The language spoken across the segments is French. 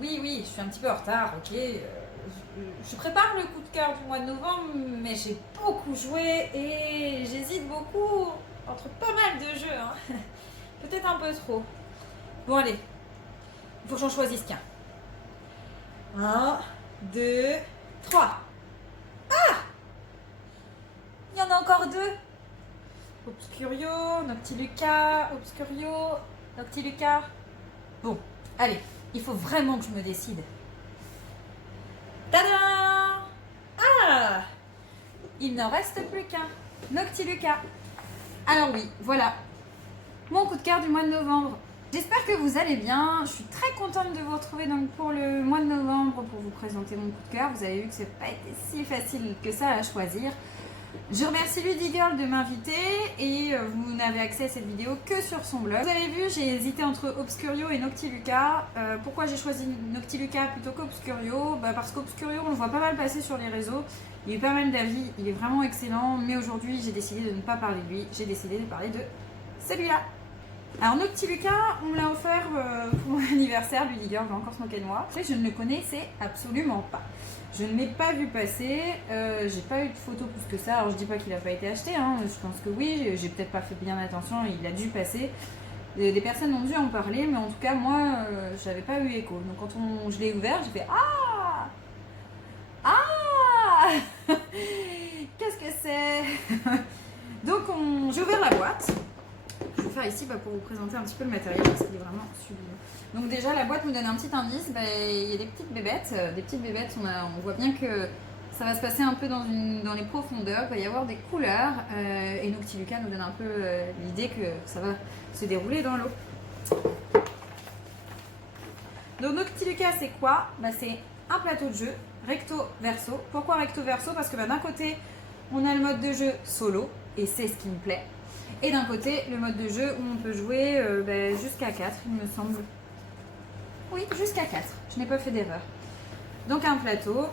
Oui, je suis un petit peu en retard, ok. Je prépare le coup de cœur du mois de novembre, mais j'ai beaucoup joué et j'hésite beaucoup entre pas mal de jeux. Hein. Peut-être un peu trop. Bon, allez, il faut que j'en choisisse qu'un. 1, 2, 3. Il y en a encore deux. Obscurio, Noctiluca, Obscurio, Noctiluca. Bon, allez, il faut vraiment que je me décide. Tadam! Ah! Il n'en reste plus qu'un. Noctiluca. Alors oui, voilà. Mon coup de cœur du mois de novembre. J'espère que vous allez bien. Je suis très contente de vous retrouver donc pour le mois de novembre pour vous présenter mon coup de cœur. Vous avez vu que ça n'a pas été si facile que ça à choisir. Je remercie Ludigirl de m'inviter et vous n'avez accès à cette vidéo que sur son blog. Vous avez vu, j'ai hésité entre Obscurio et Noctiluca. Pourquoi j'ai choisi Noctiluca plutôt qu'Obscurio? Parce qu'Obscurio, on le voit pas mal passer sur les réseaux. Il y a eu pas mal d'avis, il est vraiment excellent. Mais aujourd'hui, j'ai décidé de ne pas parler de lui. J'ai décidé de parler de celui-là. Alors Noctiluca, on me l'a offert pour mon anniversaire. Ludigirl va encore se moquer de moi. Je ne le connaissais absolument pas. Je ne l'ai pas vu passer, j'ai pas eu de photo plus que ça. Alors je dis pas qu'il n'a pas été acheté, hein. Je pense que oui, j'ai peut-être pas fait bien attention, il a dû passer. Des personnes ont dû en parler, mais en tout cas moi, j'avais pas eu écho. Donc quand je l'ai ouvert, j'ai fait ah ah qu'est-ce que c'est? Donc j'ai ouvert la boîte. Je vais faire ici pour vous présenter un petit peu le matériel parce qu'il est vraiment sublime. Donc déjà la boîte nous donne un petit indice, il y a des petites bébêtes. On voit bien que ça va se passer un peu dans les profondeurs, il va y avoir des couleurs et Noctiluca nous donne un peu l'idée que ça va se dérouler dans l'eau. Donc Noctiluca c'est quoi? C'est un plateau de jeu recto-verso. Pourquoi recto-verso? Parce que d'un côté on a le mode de jeu solo et c'est ce qui me plaît. Et d'un côté, le mode de jeu où on peut jouer jusqu'à 4, il me semble. Oui, jusqu'à 4. Je n'ai pas fait d'erreur. Donc un plateau,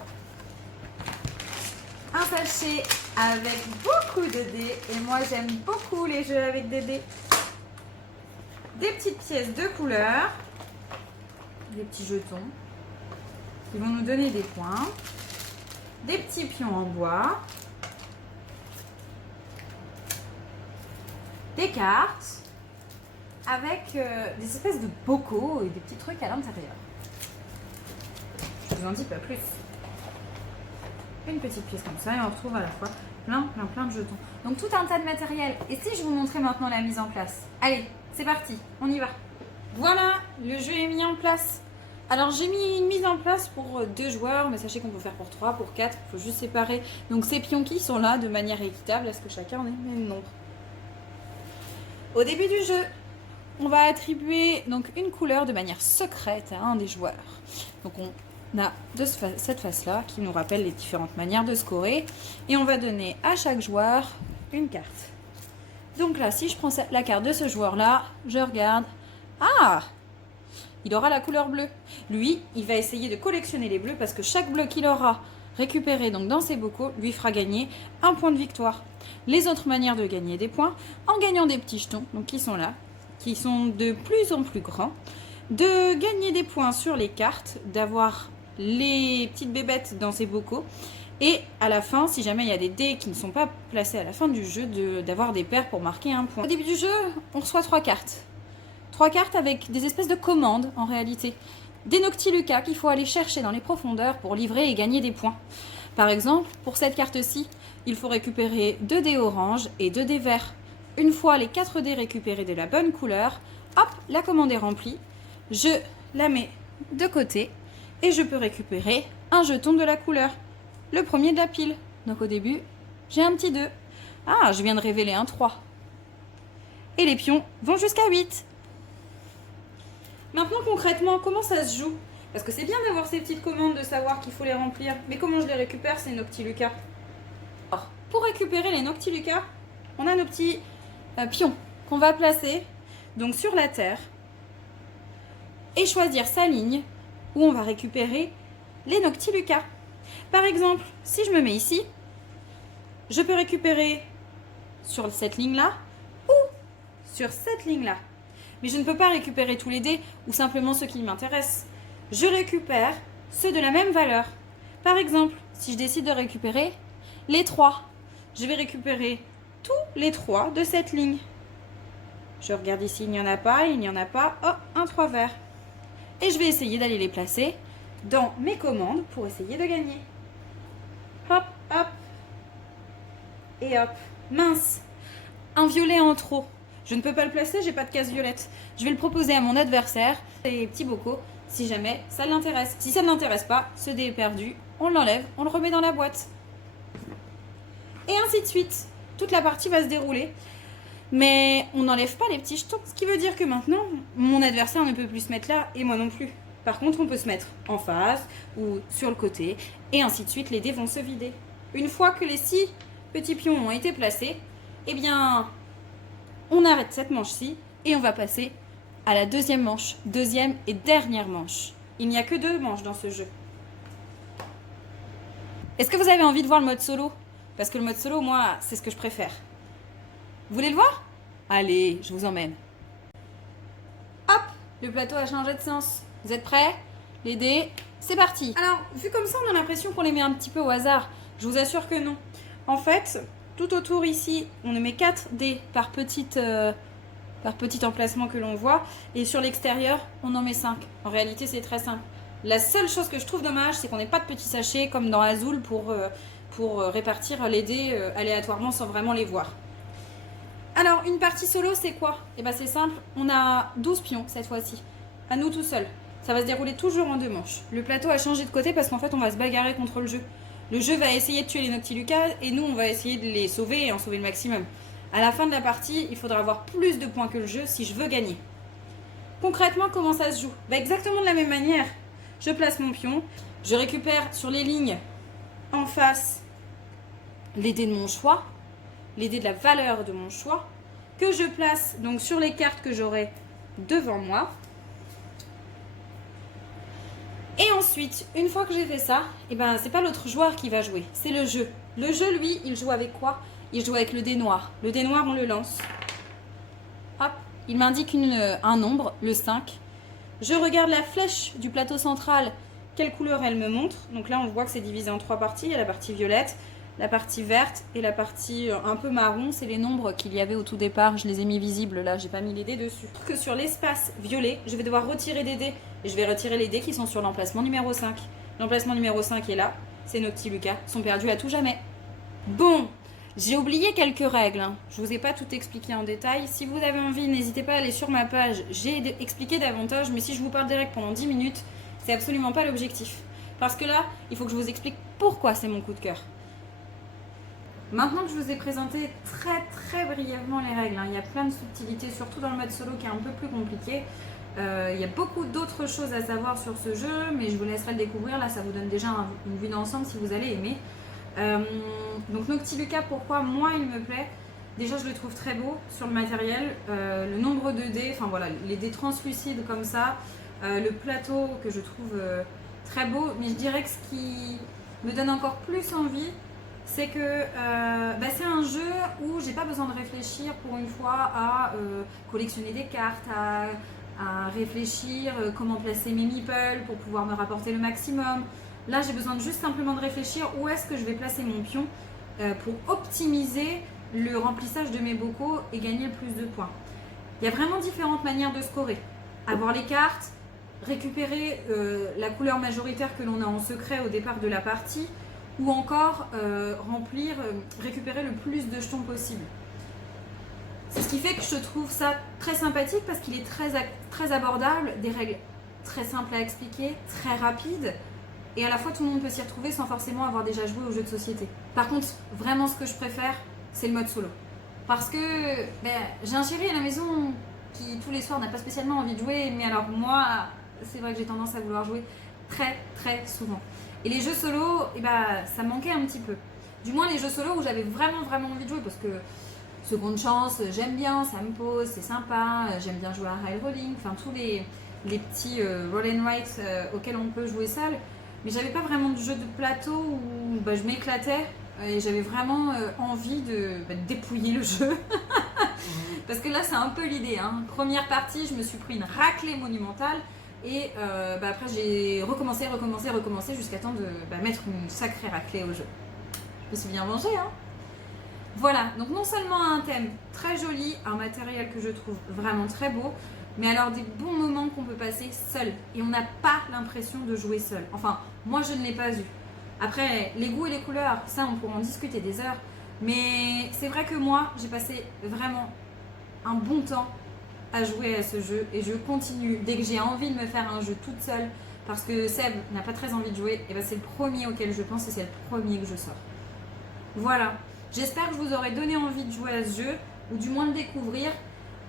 un sachet avec beaucoup de dés. Et moi, j'aime beaucoup les jeux avec des dés. Des petites pièces de couleur. Des petits jetons qui vont nous donner des points. Des petits pions en bois. Des cartes avec des espèces de bocaux et des petits trucs à l'intérieur. Je vous en dis pas plus. Une petite pièce comme ça et on retrouve à la fois plein de jetons. Donc tout un tas de matériel. Et si je vous montrais maintenant la mise en place? Allez, c'est parti, on y va. Voilà, le jeu est mis en place. Alors j'ai mis une mise en place pour 2 joueurs, mais sachez qu'on peut faire pour 3, pour 4, il faut juste séparer. Donc ces pions qui sont là de manière équitable, à ce que chacun en ait le même nombre. Au début du jeu, on va attribuer donc une couleur de manière secrète à un des joueurs. Donc on a cette face-là qui nous rappelle les différentes manières de scorer. Et on va donner à chaque joueur une carte. Donc là, si je prends la carte de ce joueur-là, je regarde. Ah! Il aura la couleur bleue. Lui, il va essayer de collectionner les bleus parce que chaque bleu qu'il aura récupéré donc dans ses bocaux lui fera gagner un point de victoire. Les autres manières de gagner des points, en gagnant des petits jetons, donc qui sont là, qui sont de plus en plus grands, de gagner des points sur les cartes, d'avoir les petites bébêtes dans ses bocaux, et à la fin, si jamais il y a des dés qui ne sont pas placés à la fin du jeu, d'avoir des paires pour marquer un point. Au début du jeu, on reçoit 3 cartes. 3 cartes avec des espèces de commandes en réalité. Des Noctiluca qu'il faut aller chercher dans les profondeurs pour livrer et gagner des points. Par exemple, pour cette carte-ci, il faut récupérer 2 dés orange et 2 dés verts. Une fois les 4 dés récupérés de la bonne couleur, hop, la commande est remplie. Je la mets de côté et je peux récupérer un jeton de la couleur. Le premier de la pile. Donc au début, j'ai un petit 2. Ah, je viens de révéler un 3. Et les pions vont jusqu'à 8. Maintenant, concrètement, comment ça se joue? Parce que c'est bien d'avoir ces petites commandes, de savoir qu'il faut les remplir. Mais comment je les récupère, ces Noctiluca? Alors, pour récupérer les Noctiluca, on a nos petits pions qu'on va placer donc sur la terre et choisir sa ligne où on va récupérer les Noctiluca. Par exemple, si je me mets ici, je peux récupérer sur cette ligne-là ou sur cette ligne-là. Mais je ne peux pas récupérer tous les dés ou simplement ceux qui m'intéressent. je récupère ceux de la même valeur. Par exemple, si je décide de récupérer les 3, je vais récupérer tous les 3 de cette ligne. Je regarde ici, il n'y en a pas, il n'y en a pas. Oh, un 3 vert. Et je vais essayer d'aller les placer dans mes commandes pour essayer de gagner. Hop, hop. Et hop. Mince. Un violet en trop. Je ne peux pas le placer, j'ai pas de case violette. Je vais le proposer à mon adversaire, les petits bocaux, si jamais ça l'intéresse. Si ça ne l'intéresse pas, ce dé est perdu, on l'enlève, on le remet dans la boîte. Et ainsi de suite. Toute la partie va se dérouler. Mais on n'enlève pas les petits jetons, ce qui veut dire que maintenant, mon adversaire ne peut plus se mettre là et moi non plus. Par contre, on peut se mettre en face ou sur le côté et ainsi de suite, les dés vont se vider. Une fois que les 6 petits pions ont été placés, eh bien, on arrête cette manche-ci et on va passer à la deuxième manche, deuxième et dernière manche. Il n'y a que 2 manches dans ce jeu. Est-ce que vous avez envie de voir le mode solo? Parce que le mode solo, moi, c'est ce que je préfère. Vous voulez le voir? Allez, je vous emmène. Hop, le plateau a changé de sens. Vous êtes prêts? Les dés, c'est parti. Alors, vu comme ça, on a l'impression qu'on les met un petit peu au hasard. Je vous assure que non. En fait, tout autour ici, on met 4 dés par petit emplacement que l'on voit. Et sur l'extérieur, on en met 5. En réalité, c'est très simple. La seule chose que je trouve dommage, c'est qu'on n'ait pas de petits sachets comme dans Azul pour répartir les dés aléatoirement sans vraiment les voir. Alors, une partie solo, c'est quoi? Eh bien, c'est simple, on a 12 pions cette fois-ci, à nous tout seuls. Ça va se dérouler toujours en 2 manches. Le plateau a changé de côté parce qu'en fait, on va se bagarrer contre le jeu. Le jeu va essayer de tuer les Noctiluca et nous, on va essayer de les sauver et en sauver le maximum. À la fin de la partie, il faudra avoir plus de points que le jeu si je veux gagner. Concrètement, comment ça se joue? Exactement de la même manière. Je place mon pion, je récupère sur les lignes en face les dés de mon choix, les dés de la valeur de mon choix, que je place donc sur les cartes que j'aurai devant moi. Et ensuite, une fois que j'ai fait ça, eh ben, c'est pas l'autre joueur qui va jouer, c'est le jeu. Le jeu, lui, il joue avec quoi? Il joue avec le dé noir. Le dé noir, on le lance. Hop, il m'indique un nombre, le 5. Je regarde la flèche du plateau central, quelle couleur elle me montre. Donc là, on voit que c'est divisé en 3 parties. Il y a la partie violette, la partie verte et la partie un peu marron. C'est les nombres qu'il y avait au tout départ. Je les ai mis visibles là, j'ai pas mis les dés dessus. Que sur l'espace violet, je vais devoir retirer des dés. Et je vais retirer les dés qui sont sur l'emplacement numéro 5. L'emplacement numéro 5 est là. Ces Noctiluca sont perdus à tout jamais. Bon, j'ai oublié quelques règles. Je ne vous ai pas tout expliqué en détail. Si vous avez envie, n'hésitez pas à aller sur ma page. J'ai expliqué davantage, mais si je vous parle direct pendant 10 minutes, c'est absolument pas l'objectif. Parce que là, il faut que je vous explique pourquoi c'est mon coup de cœur. Maintenant que je vous ai présenté très brièvement les règles, il y a plein de subtilités, surtout dans le mode solo qui est un peu plus compliqué. Il y a beaucoup d'autres choses à savoir sur ce jeu, mais je vous laisserai le découvrir. Là, ça vous donne déjà une vue d'ensemble si vous allez aimer. Donc Noctiluca, pourquoi moi il me plaît? Déjà, je le trouve très beau sur le matériel. Le nombre de dés, enfin voilà, les dés translucides comme ça. Le plateau que je trouve très beau. Mais je dirais que ce qui me donne encore plus envie, c'est que c'est un jeu où j'ai pas besoin de réfléchir pour une fois à collectionner des cartes, à réfléchir comment placer mes meeples pour pouvoir me rapporter le maximum. Là, j'ai besoin de juste simplement de réfléchir où est-ce que je vais placer mon pion pour optimiser le remplissage de mes bocaux et gagner le plus de points. Il y a vraiment différentes manières de scorer. Avoir les cartes, récupérer la couleur majoritaire que l'on a en secret au départ de la partie, ou encore récupérer le plus de jetons possible. C'est ce qui fait que je trouve ça très sympathique parce qu'il est très abordable, des règles très simples à expliquer, très rapides, et à la fois tout le monde peut s'y retrouver sans forcément avoir déjà joué aux jeux de société. Par contre, vraiment ce que je préfère, c'est le mode solo. Parce que j'ai un chéri à la maison qui tous les soirs n'a pas spécialement envie de jouer, mais alors moi, c'est vrai que j'ai tendance à vouloir jouer très souvent. Et les jeux solo, ça me manquait un petit peu. Du moins les jeux solo où j'avais vraiment envie de jouer, parce que seconde chance, j'aime bien, ça me pose, c'est sympa, j'aime bien jouer à rail rolling, enfin tous les petits roll and write auxquels on peut jouer seul. Mais j'avais pas vraiment de jeu de plateau où je m'éclatais et j'avais vraiment envie de dépouiller le jeu. Parce que là c'est un peu l'idée. Première partie, je me suis pris une raclée monumentale. Et après j'ai recommencé jusqu'à temps de mettre une sacrée raclée au jeu. Je me suis bien vengée, hein. Voilà, donc non seulement un thème très joli, un matériel que je trouve vraiment très beau, mais alors des bons moments qu'on peut passer seul. Et on n'a pas l'impression de jouer seul. Enfin, moi je ne l'ai pas eu. Après, les goûts et les couleurs, ça on pourra en discuter des heures. Mais c'est vrai que moi, j'ai passé vraiment un bon temps à jouer à ce jeu. Et je continue. Dès que j'ai envie de me faire un jeu toute seule, parce que Seb n'a pas très envie de jouer, et c'est le premier auquel je pense et c'est le premier que je sors. Voilà. J'espère que je vous aurai donné envie de jouer à ce jeu, ou du moins de découvrir.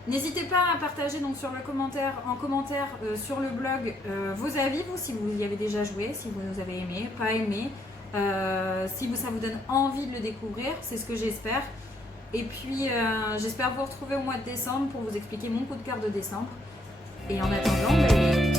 N'hésitez pas à partager donc en commentaire sur le blog vos avis, vous, si vous y avez déjà joué, si vous avez aimé, pas aimé, si ça vous donne envie de le découvrir, c'est ce que j'espère. Et puis j'espère vous retrouver au mois de décembre pour vous expliquer mon coup de cœur de décembre. Et en attendant,